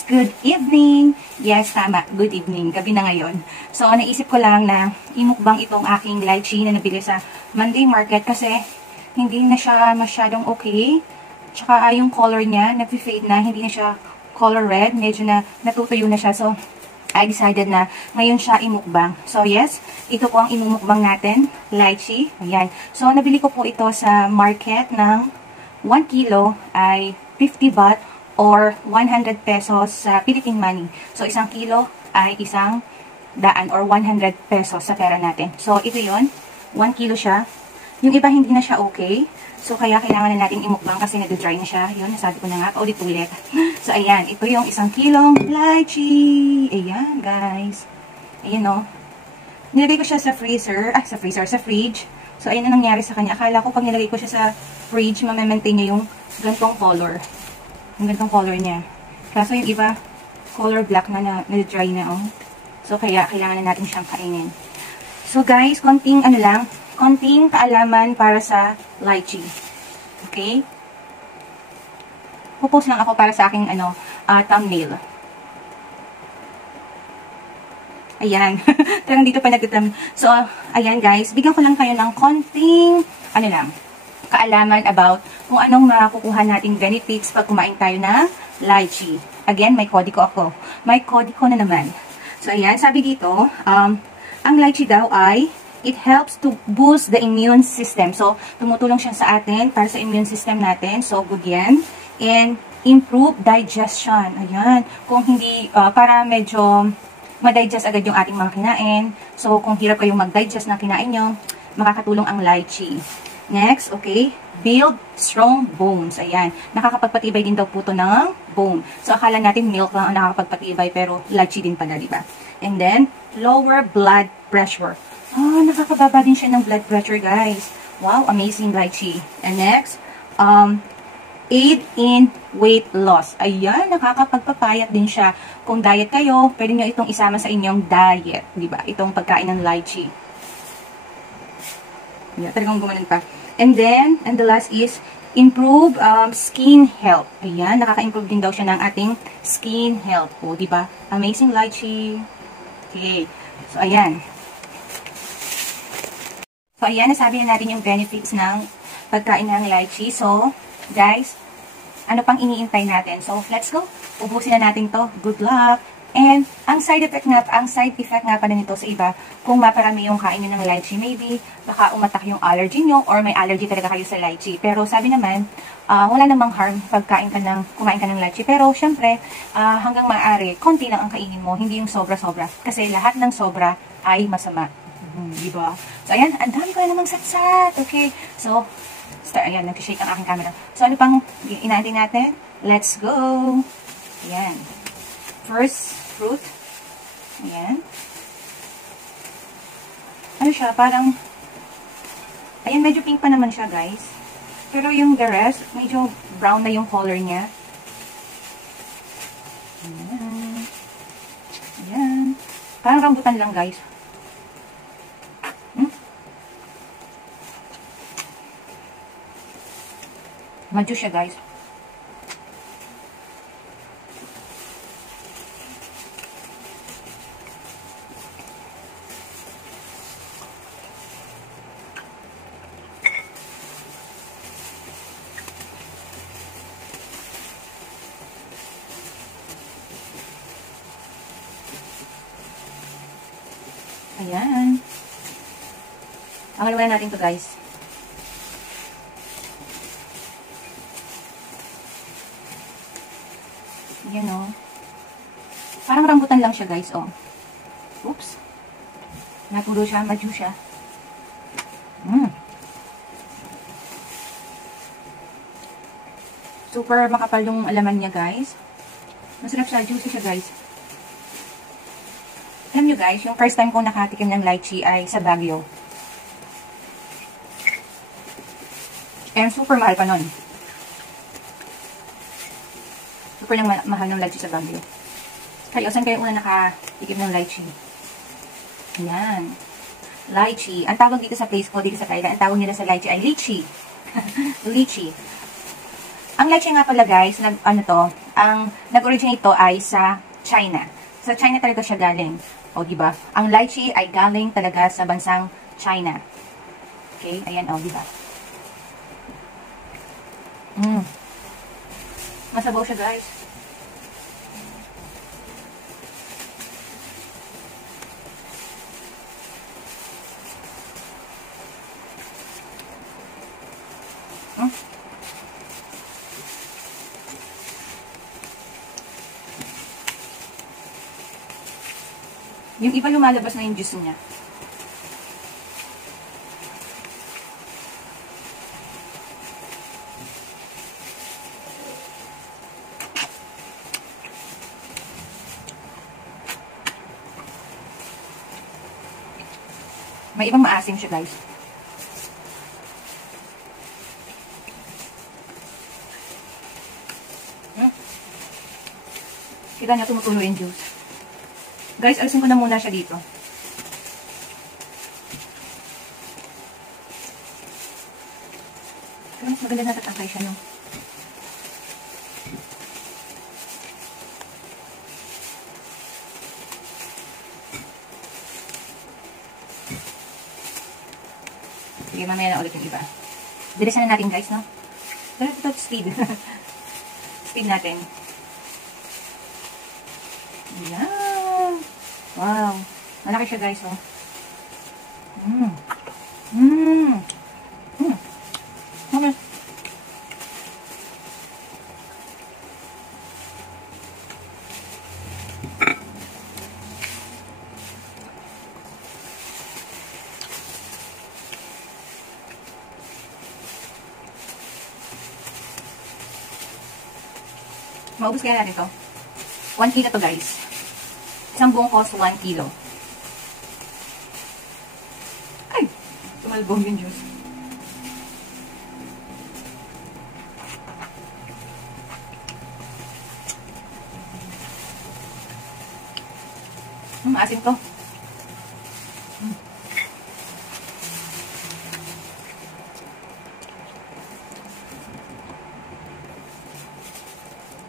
guys! Good evening! Yes, tama. Good evening. Gabi na ngayon. So, naisip ko lang na imukbang itong aking lychee na nabili sa Monday Market kasi hindi na siya masyadong okay. Tsaka yung color niya, nag-fade na. Hindi na siya color red. Medyo na natutuyo na siya. So, I decided na ngayon siya imukbang. So, yes, ito po ang imumukbang natin. Lychee. Ayan. So, nabili ko po ito sa market ng 1 kilo ay 50 baht or 100 pesos sa Philippine money. So, 1 kilo ay 100 or 100 pesos sa pera natin. So, ito yon 1 kilo siya. Yung iba hindi na siya okay. So, kaya kailangan na natin imukbang kasi nag-dry na siya. Yun, nasabi ko na nga. Ulit-ulit. So, ayan. Ito yung 1 kilong lychee. Ayan, guys. Ayan, no. Nilagay ko siya sa freezer. Sa fridge. So, ayan na nangyari sa kanya. Akala ko pag nilagay ko siya sa fridge, ma-maintain niya yung gantong color. Yung gantong color niya. Kaso yung iba, color black na na-dry na, oh. So, kaya kailangan na natin siyang kainin. So, guys, konting kaalaman para sa lychee. Okay? Pupost lang ako para sa aking, thumbnail. Ayan. Parang dito pa nag-thumbnail. So, ayan, guys. Bigyan ko lang kayo ng konting, kaalaman about kung anong makukuha nating benefits pag kumain tayo ng lychee. Again, may kodi ko ako. May kodi ko na naman. So, ayan, sabi dito, ang lychee daw ay, it helps to boost the immune system. So, tumutulong siya sa atin para sa immune system natin. So, good yan. And, improve digestion. Ayan. Kung hindi, para medyo ma-digest agad yung ating mga kinain. So, kung hirap kayong mag-digest ng kinain nyo, makakatulong ang lychee. Next, okay, build strong bones. Ayan, nakakapagpatibay din daw po ito ng bone. So, akala natin milk lang ang nakakapagpatibay, pero lychee din pala, diba? And then, lower blood pressure. Oh, nakakababa din siya ng blood pressure, guys. Wow, amazing lychee. And next, aid in weight loss. Ayan, nakakapagpapayat din siya. Kung diet kayo, pwede nyo itong isama sa inyong diet, diba? Itong pagkain ng lychee. Yeah, talagang gumanon pa. And then, and the last is, improve skin health. Ayan, nakaka-improve din daw siya ng ating skin health. O, diba? Amazing lychee. Okay. So, ayan. So, ayan, nasabi na natin yung benefits ng pagkain ng lychee. So, guys, ano pang iniintay natin? So, let's go. Ubusin na natin to. Good luck. And, ang side effect nga pala nito sa iba, kung maparami yung kain nyo ng lychee, maybe, baka umatak yung allergy nyo, or may allergy talaga kayo sa lychee. Pero sabi naman, wala namang harm pag kumain ka ng lychee. Pero, syempre, hanggang maaari, konti lang ang kainin mo, hindi yung sobra-sobra. Kasi lahat ng sobra ay masama. Diba? So, ayan, ang dami ko na namang satsat. Okay, so, ayan, nag-shake ang aking camera. So, ano pang inaantay natin? Let's go! Ayan. First fruit. Ayan. Ano siya? Parang, ayan, medyo pink pa naman siya, guys. Pero yung the rest, medyo brown na yung color niya. Ayan. Ayan. Parang rambutan lang, guys. Madyo siya, guys. Ayan. Ang halawayan natin to, guys. Ayan, o. Parang rambutan lang siya, guys, o. Oops. Natulo siya, madyo siya. Super makapal yung alaman niya, guys. Masarap siya, juicy siya, guys. Alam nyo, guys, yung first time ko nakatikim ng lychee ay sa Baguio. And super mahal pa nun. Super nang mahal ng lychee sa Baguio. Kayo, saan kayo una nakatikim ng lychee? Ayan. Lychee. Ang tawag dito sa place ko, dito sa Thailand, ang tawag nila sa lychee ay lychee. Lychee. Ang lychee nga pala, guys, ang nag-originate ito ay sa China. Sa China talaga siya galing. O, diba? Ang lychee ay galing talaga sa bansang China. Okay? Ayan, o, diba? Masabaw siya, guys. Yung iba lumalabas na yung juice niya. May ibang maasim siya, guys. Kita niya tumutulo yung juice. Guys, alisin ko na muna siya dito. Pero mas maganda natatangkay siya, no? Sige, mamaya na ulit yung iba. Bilisan na natin, guys, no? Pero ito, speed. Speed natin. Yan. Wow. Malaki siya, guys, oh. Okay. Maubos kaya natin to. 1 kilo to, guys. Isang buong cost, 1 kilo. Ay! Tumalbong yung juice. Maasim to.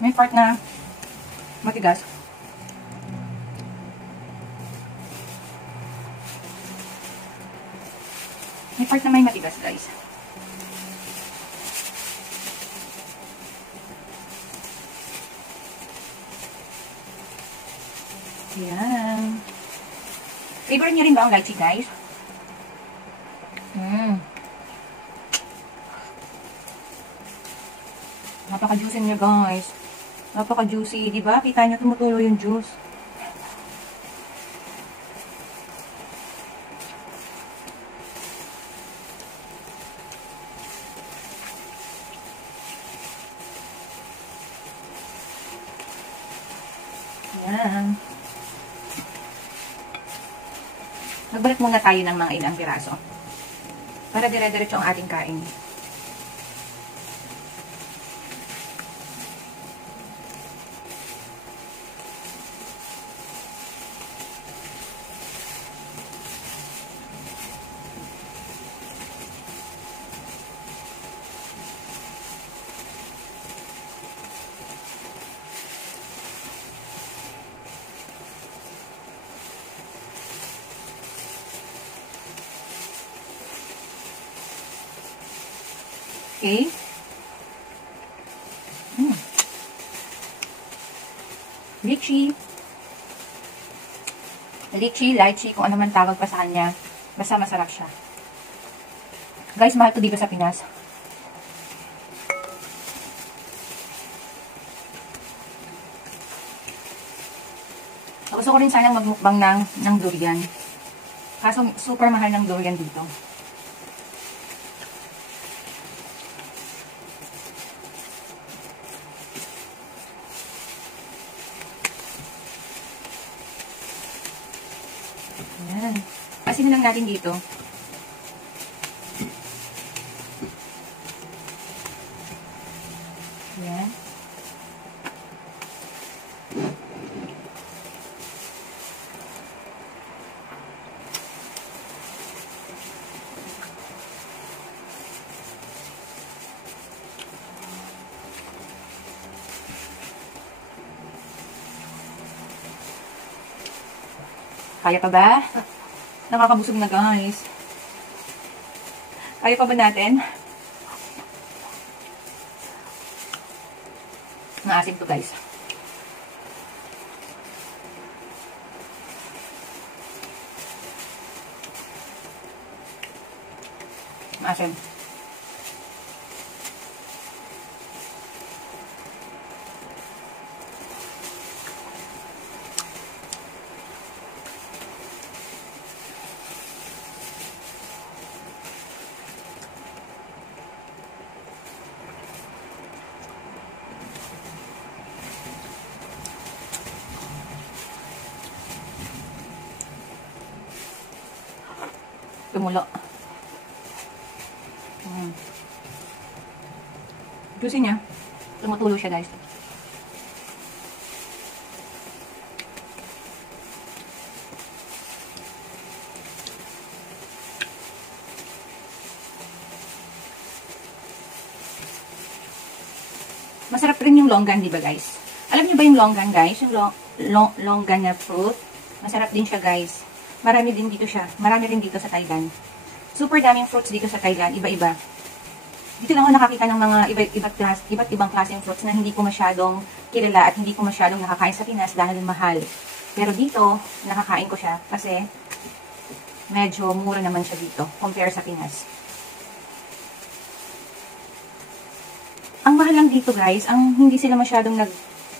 May part na matigas. May part na may matigas, guys. Ayan. Favorite niyo rin ba ang lychee, guys? Napaka-juicy niya, guys. Napaka-juicy, di ba? Kita niyo tumutulo yung juice. Ayan. Nagbalik muna tayo ng mga ilang piraso. Para dire-diretso ang ating kain. Okay? Lychee. Lychee, kung ano man tawag pa sa kanya. Basta masarap siya. Guys, mahal to dito sa Pinas. Gusto ko rin sanang magmukbang ng durian. Kaso super mahal ng durian dito. Ayan. Asin lang natin dito. Ayan. Kaya pa ba? Nakakabusog na guys. Kaya pa ba natin? Maasim to guys. Maasim. Tumulo. Juicy niya. Tumutulo siya guys. Masarap rin yung longgan, di ba guys? Alam niyo ba yung longgan guys? Yung longgan na fruit. Masarap din siya guys. Marami din dito siya. Marami rin dito sa Thailand. Super daming fruits dito sa Thailand. Iba-iba. Dito lang ako nakakita ng mga iba't ibang klaseng fruits na hindi ko masyadong kilala at hindi ko masyadong nakakain sa Pinas dahil mahal. Pero dito, nakakain ko siya kasi medyo mura naman siya dito compare sa Pinas. Ang mahal lang dito guys, ang hindi sila masyadong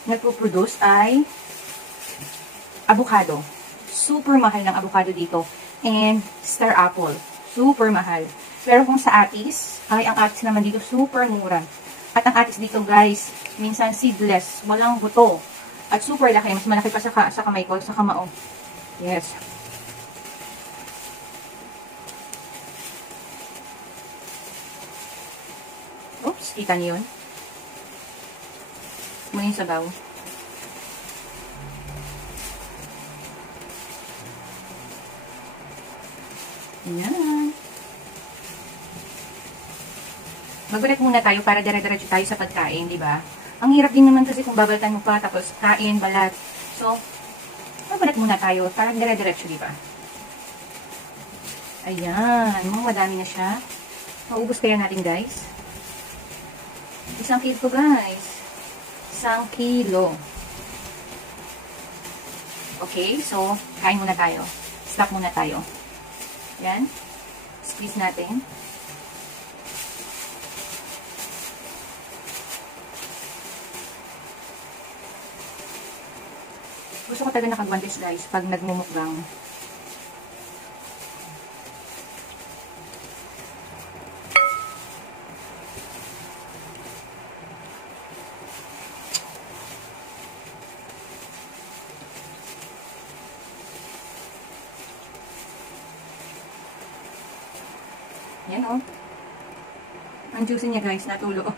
nagpo-produce ay avocado. Super mahal ng avocado dito. And star apple. Super mahal. Pero kung sa atis, ay ang atis naman dito super mura. At ang atis dito guys, minsan seedless, walang buto. At super laki, mas malaki pa sa kamay ko, sa kamao. Yes. Oops, kita niyo yun? May sabaw. Yan. Magbalik muna tayo para dire-diretso tayo sa pagkain, di ba? Ang hirap din naman kasi kung babaltan mo pa, tapos kain, balat. So, magbalik muna tayo para dire-diretso, di ba? Ayan. Madami na siya. Maubos kaya natin, guys. 1 kilo, guys. 1 kilo. Okay, so, kain muna tayo. Stop muna tayo. Yan. Squeeze natin. Gusto ko talaga nakagwantes guys pag nagmumukbang. Yan o. Ang juicy niya guys, natulo.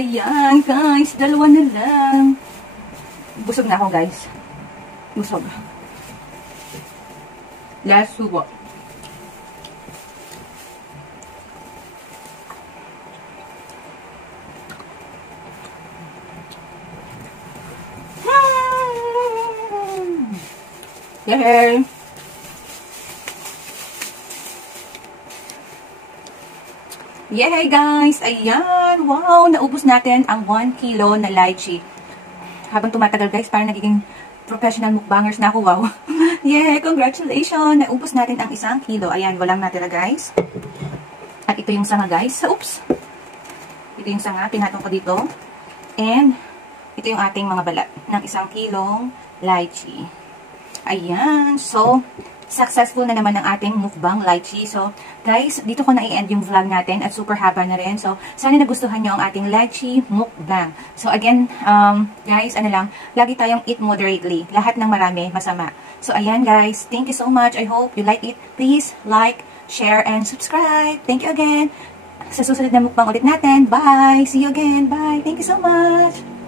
Ayan, guys. Dalawa na lang. Busog na ako, guys. Busog. Last subo. Yay! Yay, guys! Ayan! Wow! Naubos natin ang 1 kilo na lychee. Habang tumatagal, guys, parang nagiging professional mukbangers na ako. Wow! Yay! Congratulations! Naubos natin ang 1 kilo. Ayan, walang natira, guys. At ito yung sanga, guys. Oops! Ito yung sanga. Pinatong ko dito. And, ito yung ating mga balat ng 1 kilong lychee. Ayan. So, successful na naman ang ating mukbang lychee. So, guys, dito ko na i-end yung vlog natin at super haba na rin. So, sana nagustuhan nyo ang ating lychee mukbang. So, again, guys, lagi tayong eat moderately. Lahat ng marami, masama. So, ayan, guys. Thank you so much. I hope you like it. Please like, share, and subscribe. Thank you again. Sa susunod na mukbang ulit natin. Bye! See you again. Bye! Thank you so much!